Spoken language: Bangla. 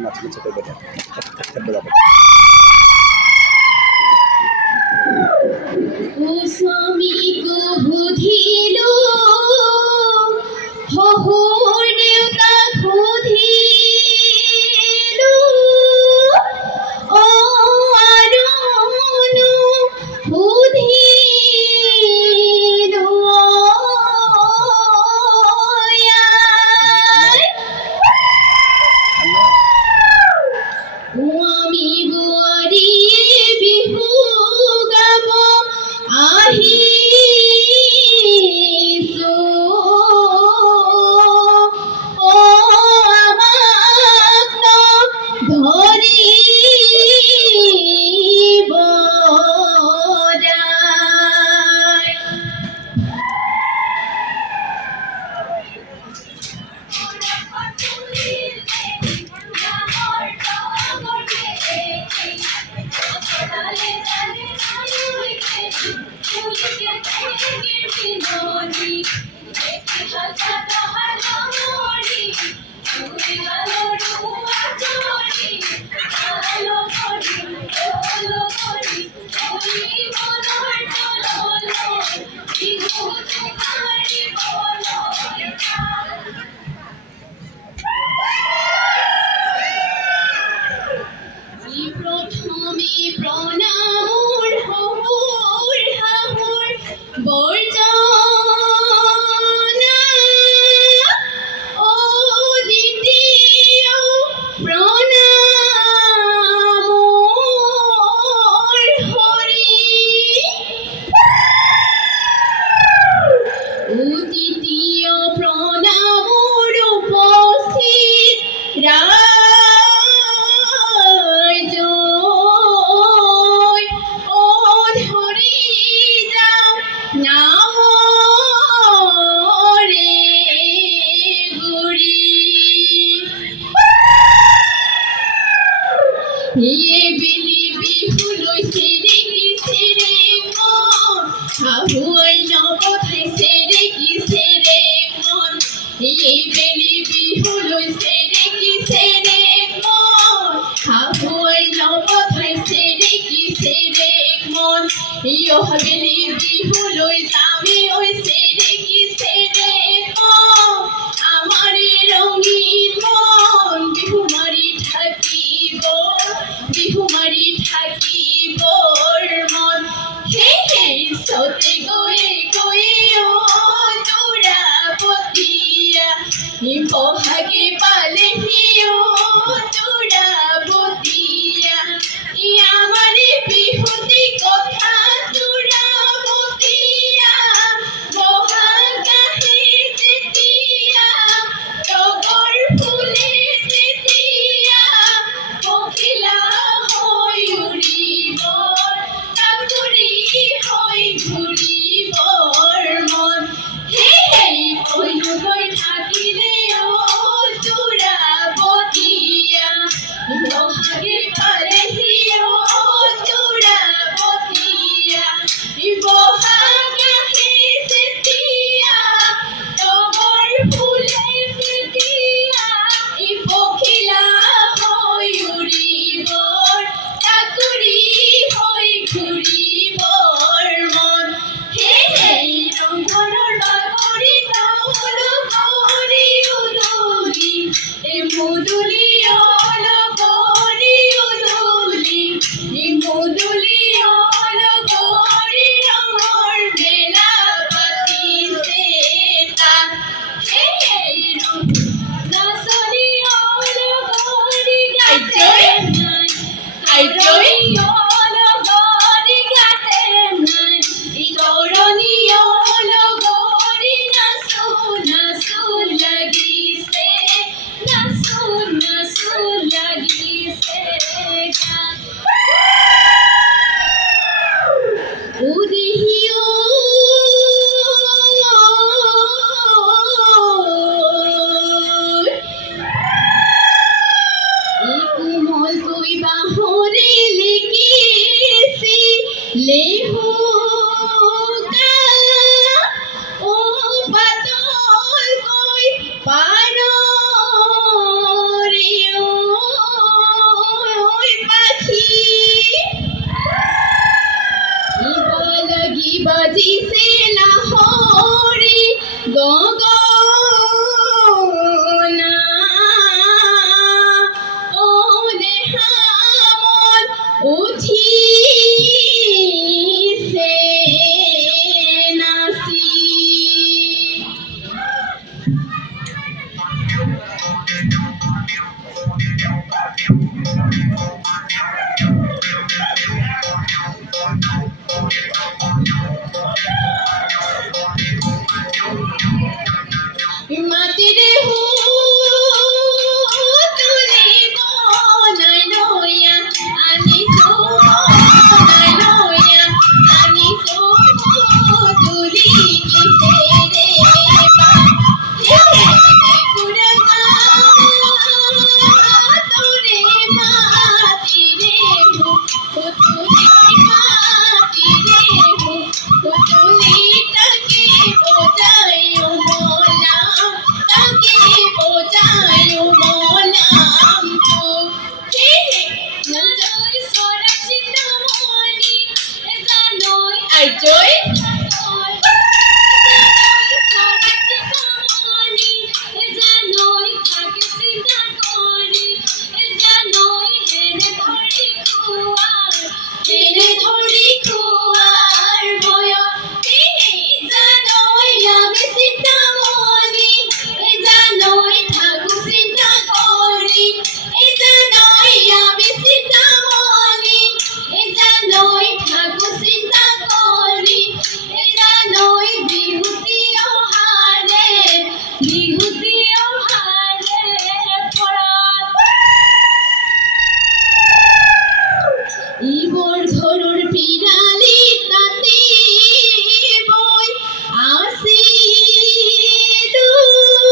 নাচ কিছু করবে না থাকবে যাবে ও স্বামী গো বুধিলো দেউতা খুধিলো ও আরনো বুধিলো ও আমি বুয়ারি বিহু গাব আহিছো ও আমাক ধরিব যায় প্রথমে প্রণাম হহুর হাহুর বর্জনা ও দ্বিতীয় প্রণাম হরি ও তৃতীয় প্রণাম উপস্থিত নাম রে গুড়ি বেলি বিহু লইছে রে কিসে রে মন হাহুয়াই নবথাই সেরে কিসে রে মন বেলি বিহু লইছে রে কিসে রে মন হাহুয়াই নবথাই সেরে কিসে রে মন বেলি বিহু লই যাবে ওই সেরে কিসে রে মন আমারে রঙিন মন বিহু মারি থাকিব মন হে হে সতে গয়ে ও তোরা পতিয়া বহাগে পালে ও তোরা পতিয়া আমারে বিহুতি কথা তোরা পতিয়া বহাগাহে যেতিয়া টগর ফুলে যেতিয়া পখিলা হই উড়িব চাকুরি হই ঘুরিবৰ মন হে হে কইনো গৈ থাকিলে ও তোৰা পতিয়া বহাগে পালেহি ও তোৰা পতিয়া বহাগাহে যেতিয়া টগৰ ফুলে তেতিয়া পখিলা হৈ উৰিবৰ চাকুৰি হৈ ঘূৰিবৰ মন হে হে ৰংঘৰৰ বাগৰি তল কৰি উদলি মুদুলি অলগৰি উদলি মুদুলি অলগৰি ৰঙৰ মেলা পাতিছে তাত হে হে নাচনি অলগৰি গাতে নাই আইজৈ অলগৰি গাতে নাই তৰণি অলগৰি নাচো নাচো লাগিছে নাচো নাচো লাগিছে গান উদিহিও কোমল কই বাহরে লিখিছি লেহু ও পাতল কই পার রে ও মাটির তুলিব নাই নয়া আনিছো নাই নয়া আনিছো তুলি কিসেরে পা পুরমা তোরে মাটিরে তুলি মাটিরে তুলি তাকে বোঝাইও মোলাম তাকে বোঝাইও মোলাম তো নজর সোরা চিন্তামণি জানোই আর জয় ইবর ধরুর পীড়া